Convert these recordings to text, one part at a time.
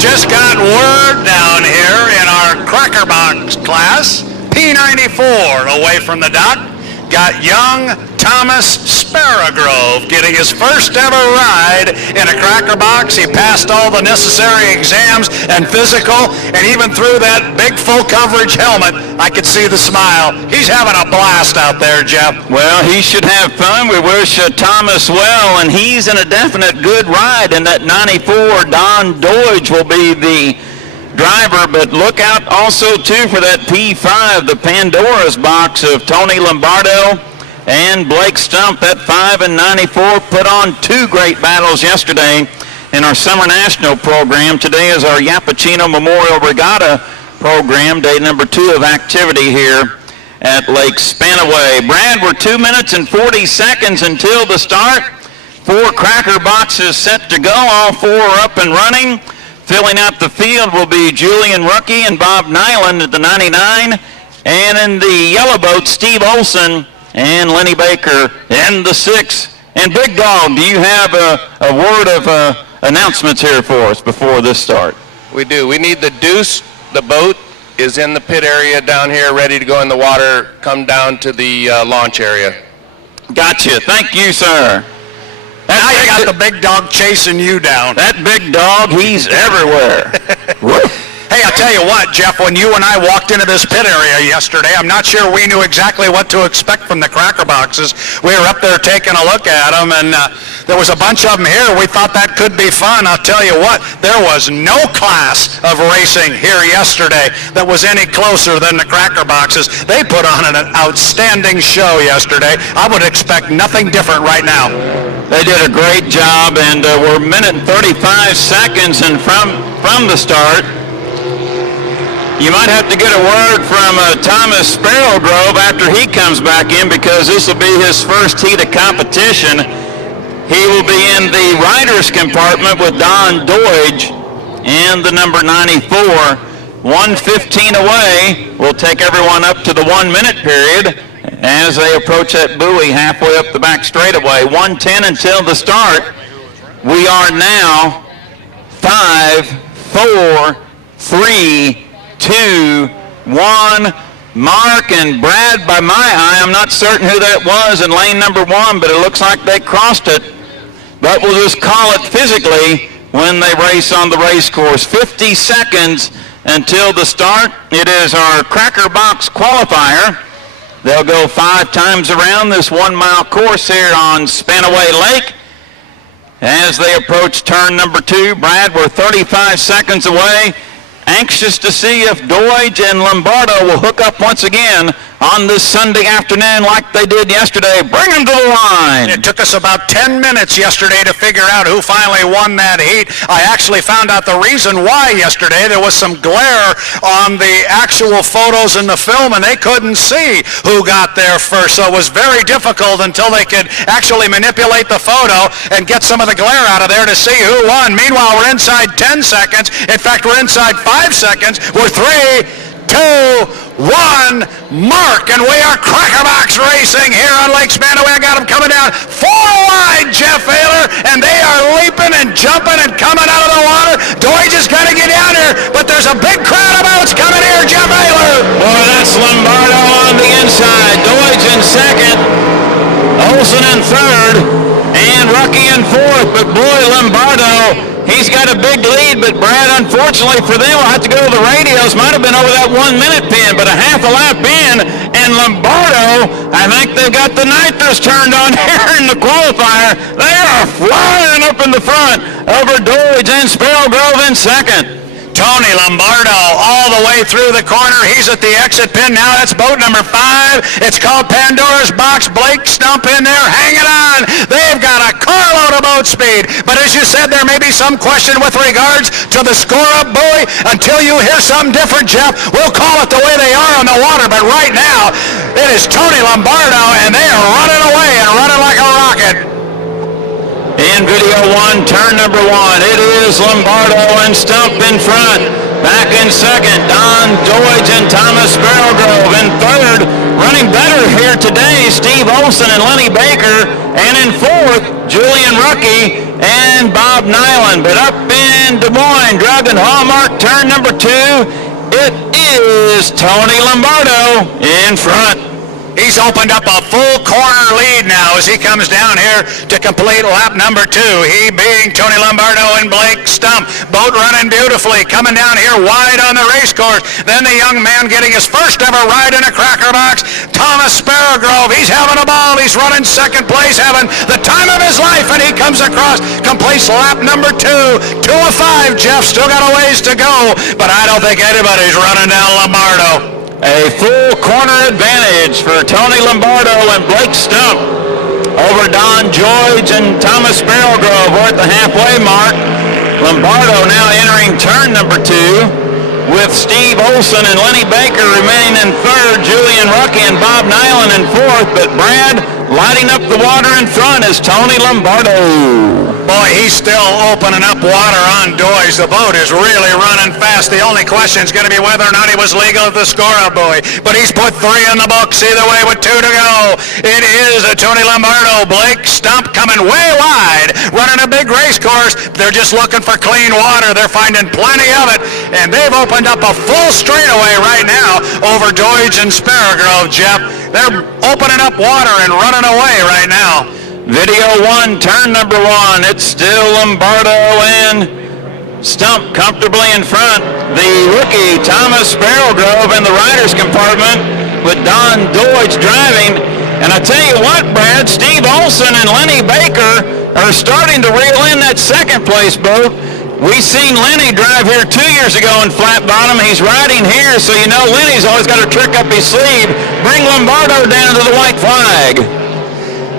just got word down here in our Crackerbox class. P94 away from the dock. Got young Thomas Sparrowgrove getting his first ever ride in a Crackerbox. He passed all the necessary exams and physical, and even through that big full coverage helmet, I could see the smile. He's having a blast out there, Jeff. Well, he should have fun. We wish Thomas well, and he's in a definite good ride. And that 94, Don Doige will be the driver, but look out also too for that P5, the Pandora's box of Tony Lombardo and Blake Stump. That 5 and 94 put on two great battles yesterday in our Summer National program. Today is our Yapachino Memorial Regatta program, day number 2 of activity here at Lake Spanaway. Brad, we're 2 minutes and 40 seconds until the start. 4 cracker boxes set to go, all 4 are up and running. Filling out the field will be Julian Ruckey and Bob Nyland at the 99. And in the yellow boat, Steve Olson and Lenny Baker in the 6. And Big Dog, do you have a word of announcements here for us before this start? We do. We need the Deuce. The boat is in the pit area down here, ready to go in the water. Come down to the launch area. Gotcha. Thank you, sir. Now you got the big dog chasing you down. That big dog, he's everywhere. Hey, I'll tell you what, Jeff, when you and I walked into this pit area yesterday, I'm not sure we knew exactly what to expect from the cracker boxes. We were up there taking a look at them, and there was a bunch of them here. We thought that could be fun. I'll tell you what, there was no class of racing here yesterday that was any closer than the cracker boxes. They put on an outstanding show yesterday. I would expect nothing different right now. They did a great job, and we're a minute and 35 seconds and from the start. You might have to get a word from Thomas Sparrowgrove after he comes back in, because this will be his first heat of competition. He will be in the rider's compartment with Don Doige and the number 94. 1:15 away. We'll take everyone up to the 1 minute period as they approach that buoy halfway up the back straightaway. 1:10 until the start. We are now 5, 4, 3, 2, 1. Mark and Brad by my eye. I'm not certain who that was in lane number 1, but it looks like they crossed it. But we'll just call it physically when they race on the race course. 50 seconds until the start. It is our Cracker Box qualifier. They'll go 5 times around this 1 mile course here on Spanaway Lake. As they approach turn number 2, Brad, we're 35 seconds away. Anxious to see if Doige and Lombardo will hook up once again on this Sunday afternoon like they did yesterday. Bring them to the line. It took us about 10 minutes yesterday to figure out who finally won that heat. I actually found out the reason why yesterday. There was some glare on the actual photos in the film, and they couldn't see who got there first. So it was very difficult until they could actually manipulate the photo and get some of the glare out of there to see who won. Meanwhile, we're inside 10 seconds. In fact, we're inside 5 seconds. We're 3, 2, 1, mark, and we are Crackerbox racing here on Lake Spanaway. I got them coming down 4 wide, Jeff Ayler, and they are leaping and jumping and coming out of the water. Doige is going to get down here, but there's a big crowd of boats coming here, Jeff Ayler. Boy, that's Lombardo on the inside. Doige in second, Olson in third, and Ruckey in fourth. But boy, Lombardo, he's got a big lead, but Brad, unfortunately for them, will have to go to the radios. Might have been over that 1 minute pin, but a half a lap in, and Lombardo, I think they've got the nitrous turned on here in the qualifier. They are flying up in the front over Doige and Sparrowgrove in second. Tony Lombardo all the way through the corner. He's at the exit pin now. That's boat number 5. It's called Pandora's Box. Blake Stump in there hanging on. They've got a carload of boat speed. But as you said, there may be some question with regards to the score-up buoy. Until you hear something different, Jeff, we'll call it the way they are on the water. But right now, it is Tony Lombardo, and they are running away and running like a rocket. In video 1, turn number 1, it is Lombardo and Stump in front. Back in second, Don Doige and Thomas Sparrowgrove. In third, running better here today, Steve Olson and Lenny Baker. And in fourth, Julian Rucky and Bob Nyland. But up in Des Moines, Drug and Hallmark, turn number 2, it is Tony Lombardo in front. He's opened up a full corner lead now as he comes down here to complete lap number 2. He being Tony Lombardo and Blake Stump. Boat running beautifully, coming down here wide on the race course. Then the young man getting his first ever ride in a Crackerbox, Thomas Sparrowgrove. He's having a ball. He's running second place, having the time of his life, and he comes across, completes lap number 2. 2 of 5, Jeff. Still got a ways to go, but I don't think anybody's running down Lombardo. A full corner advantage for Tony Lombardo and Blake Stump over Don George and Thomas Sparrowgrove. We're at the halfway mark. Lombardo now entering turn number 2 with Steve Olson and Lenny Baker remaining in third, Julian Rucky and Bob Nyland in fourth, but Brad lighting up the water in front is Tony Lombardo. Boy, he's still opening up water on Doyes. The boat is really running fast. The only question is going to be whether or not he was legal at the score-up buoy. But he's put 3 in the books either way with 2 to go. It is a Tony Lombardo. Blake Stump coming way wide, running a big race course. They're just looking for clean water. They're finding plenty of it. And they've opened up a full straightaway right now over Doyes and Sparrowgrove, Jeff. They're opening up water and running away right now. Video 1, turn number 1. It's still Lombardo and Stump comfortably in front. The rookie, Thomas Sparrowgrove, in the rider's compartment with Don Deutsch driving. And I tell you what, Brad, Steve Olson and Lenny Baker are starting to reel in that second place boat. We seen Lenny drive here 2 years ago in flat bottom. He's riding here, so you know Lenny's always got a trick up his sleeve. Bring Lombardo down to the white flag.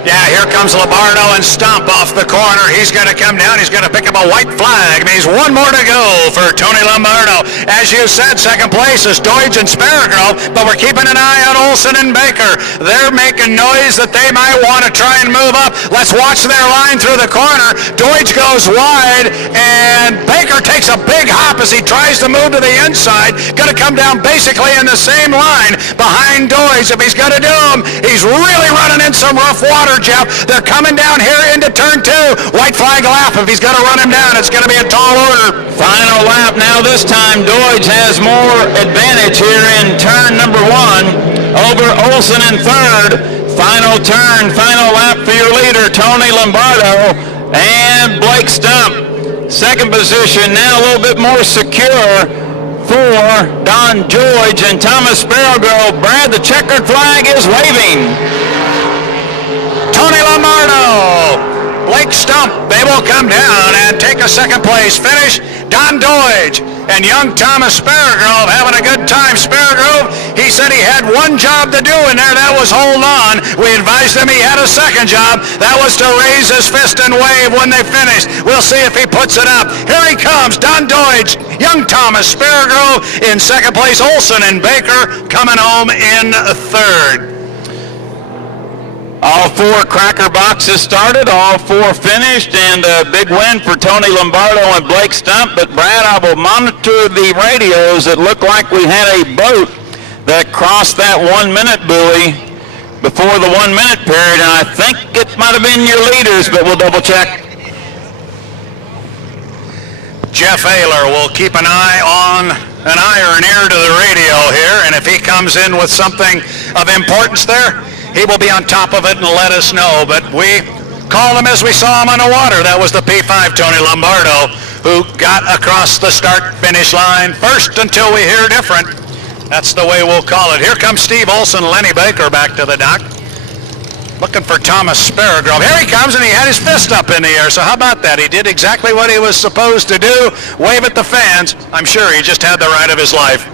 Yeah, here comes Lombardo and Stump off the corner. He's going to come down. He's going to pick up a white flag. Means 1 more to go for Tony Lombardo. As you said, second place is Deutsch and Sparrowgrove, but we're keeping an eye on Olson and Baker. They're making noise that they might want to try and move up. Let's watch their line through the corner. Deutsch goes wide, and Baker takes a big hop as he tries to move to the inside. Going to come down basically in the same line behind Deutsch. If he's going to do him, he's really running in some rough water, Jeff. They're coming down here into turn 2. White flag lap. If he's going to run him down, it's going to be a tall order. Final lap now. This time Deutsch has more advantage here in turn number 1 over Olson in third. Final turn, final lap for your leader, Tony Lombardo and Blake Stump. Second position now a little bit more secure for Don George and Thomas Sparrowgrove. Brad, the checkered flag is waving. Tony Lombardo, Blake Stump, they will come down and take a second place finish. Don Deutsch and young Thomas Sparrowgrove having a good time. Sparrowgrove, he said he had one job to do in there, that was hold on. We advised him he had a second job. That was to raise his fist and wave when they finished. We'll see if he puts it up. Here he comes, Don Deutsch, young Thomas Sparrowgrove in second place. Olson and Baker coming home in third. All 4 Cracker Boxes started, all 4 finished, and a big win for Tony Lombardo and Blake Stump. But Brad, I will monitor the radios. It looked like we had a boat that crossed that 1 minute buoy before the 1 minute period, and I think it might have been your leaders, but we'll double check. Jeff Ayler will keep an eye on an eye or an ear to the radio here, and if he comes in with something of importance there, he will be on top of it and let us know. But we called him as we saw him on the water. That was the P5 Tony Lombardo who got across the start-finish line first until we hear different. That's the way we'll call it. Here comes Steve Olson, Lenny Baker back to the dock, looking for Thomas Sparrowgrove. Here he comes, and he had his fist up in the air. So how about that? He did exactly what he was supposed to do, wave at the fans. I'm sure he just had the ride of his life.